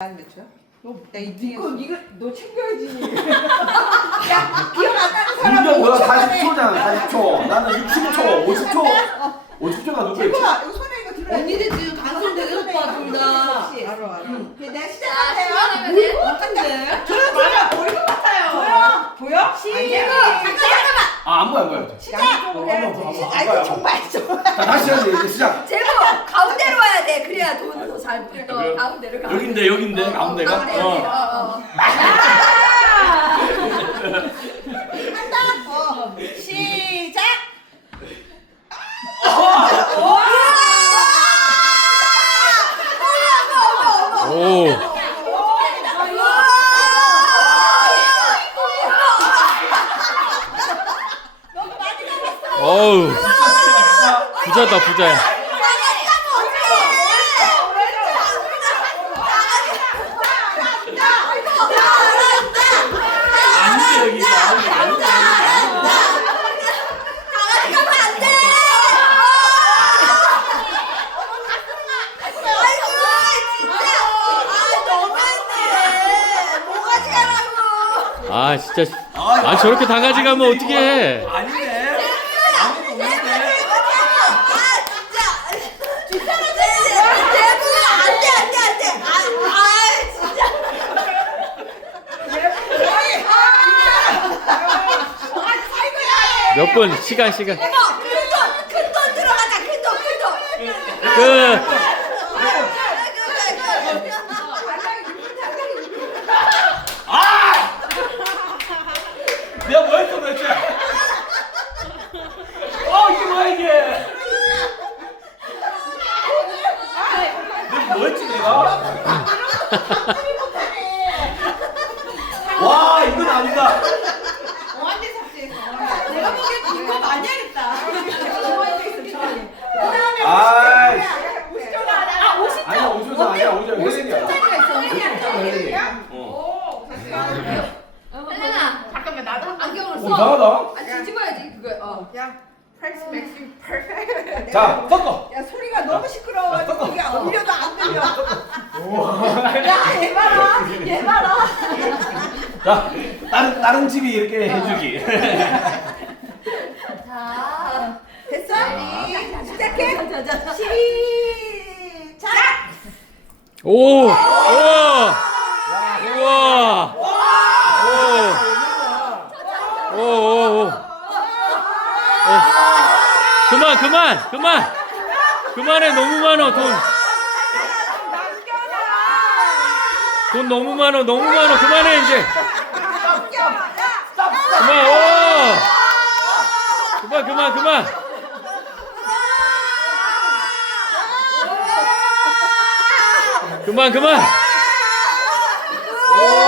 한 몇이야? 너이거너 챙겨야지. 야 기억 안 인정, 40초잖아, 해, 야, 나는 사람. 뭐야? 40초잖아. 40초. 나는 60초, 50초. 아, 50초. 아, 50초가 누구야? 50초가 아, 50초가 누구야 50초? 아, 이거 이거 언니들 지금 방송 대결 봐 둘다. 알아 알아. 내 시작하세요. 어떤데? 들 보일 것요 보여? 보여? 시작. 잠깐만. 아안 보여 안 보여. 시작. 아이고 정말 정말. 아, 다시 하자 시작. 아, 제목 가운데로 와야 돼. 그래야 돈도 잘 벌어. 여기인데 여기인데 가운데가. 가다 아, 시작. 오. 오. 어 부자다 부자야. 다아 진짜 아 저렇게 당하지가 뭐 어떻게 해? 아닌데 몇분 시간 시간 큰돈큰돈 들어가자 큰돈큰돈그 Ha ha ha. 자, 섞어. 야, 소리가 너무 시끄러워 이게 울려도 안 들려. 야, 얘 봐라. 얘 봐라. 자, 다른 다른 집이 이렇게 해 주기. 자. 됐어? 자, 자, 자, 시작해. 자, 자, 자. 시작. 오! 오. 오. 그만 그만 그만해 너무 많아 돈돈 돈 너무 많아 너무 많아 그만해 이제 그만 어 그만 그만 그만 그만 그만 오!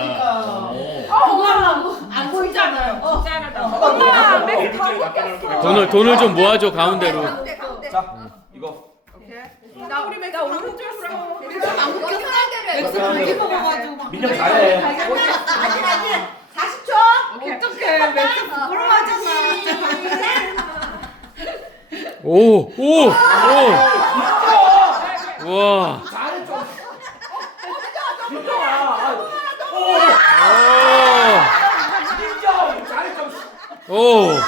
보이잖아요. 어, 아 네. 어 mmm, 돈을 돈을 좀 모아줘 가운데로. 자, 이거. 나 어, 우리 맥주 오른쪽으로. 맥주 안 먹겠다. 맥주 반개 먹어가지고. 민혁 잘해. 아직 아직 40초. 어떻게 맥주 보러 가잖아. 오오오 와. 오.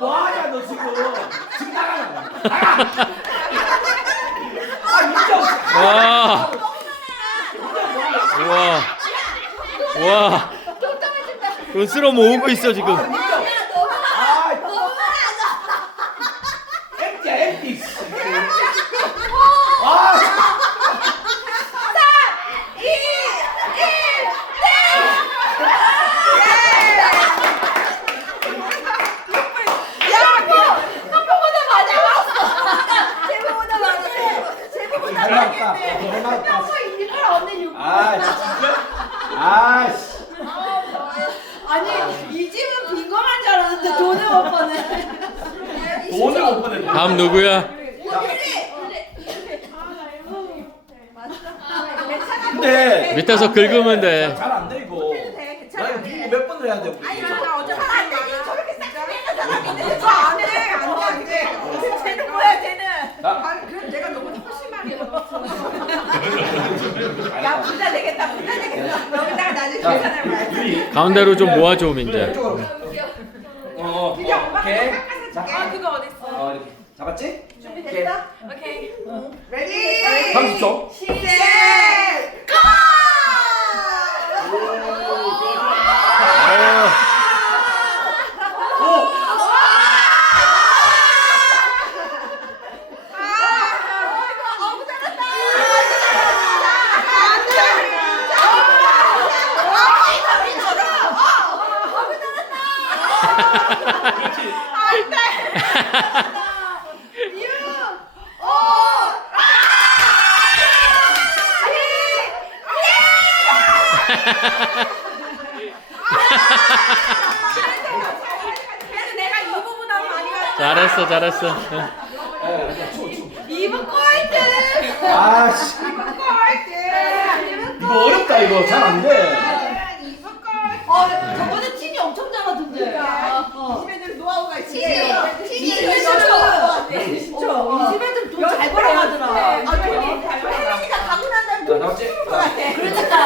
뭐하냐 너 지금? 지금 나가라. 거 와. 와. 와. 와. 와. 와. 와. 와. 와. 와. 와. 와. 와. 와. 와. 와. 진짜? 아씨. 아니 이 집은 빈거한줄 알았는데 돈을 못 버네. 돈을 못 버네. 다음 누구야? 오, 그래, 그래, 그래. 근데 밑에서 긁으면 돼. 잘 안돼 이거. 나 <해도 돼, 괜찮아, 웃음> 이거 몇번 해야 돼 가운데로 좀 모아 줘, 민재. 어, 우리요? 어, 우리요? 어, 우리요? 어, 우리요? 어, 오케이. 자, 아, 어, 그거 어딨어? 어, 이렇게. 잡았지? 준비됐어? 오케이. 오케이. 어. 레 시작. 잘했어, 잘했어. 이브 꼴등! 아, 씨. 이브 꼴등! 이거 어렵다, 이거. 잘 안 돼. 이브 꼴등! 저번에 팀이 엄청 잘하던데. 20애들 노하우가 있어. 팀이 2 0애 20애들 돈잘 벌어가더라. 아, 돈이. 혜민이가 가고 난 다음에 돈을 벌어야 돼. 그러니까.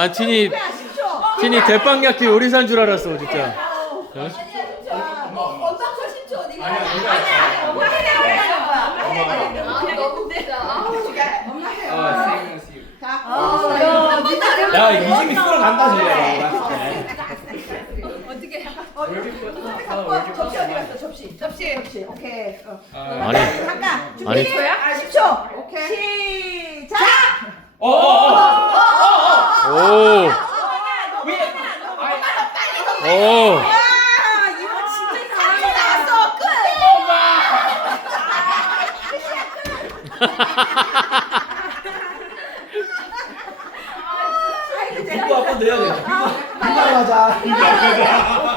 난 티니 티니 대빵야끼 요리사인 줄 알았어, 줄 알았어 줄 어, 진짜. 아, 야? 아니야, 아니 야, 10초. 엄마가 이집이 쓰러 간다, 진짜. 어떻게 접시 어디 갔어? 접시. 접시, 접시. 오케이. 어. 아니, 잠깐. 준비 아니. 10초. 오. 와, 이거 진짜 잘한다. 나서 끝. 오마. 끝이야 끝. 아, 이거 내가 한번 내야 돼. 한번 하자. 한번 하자.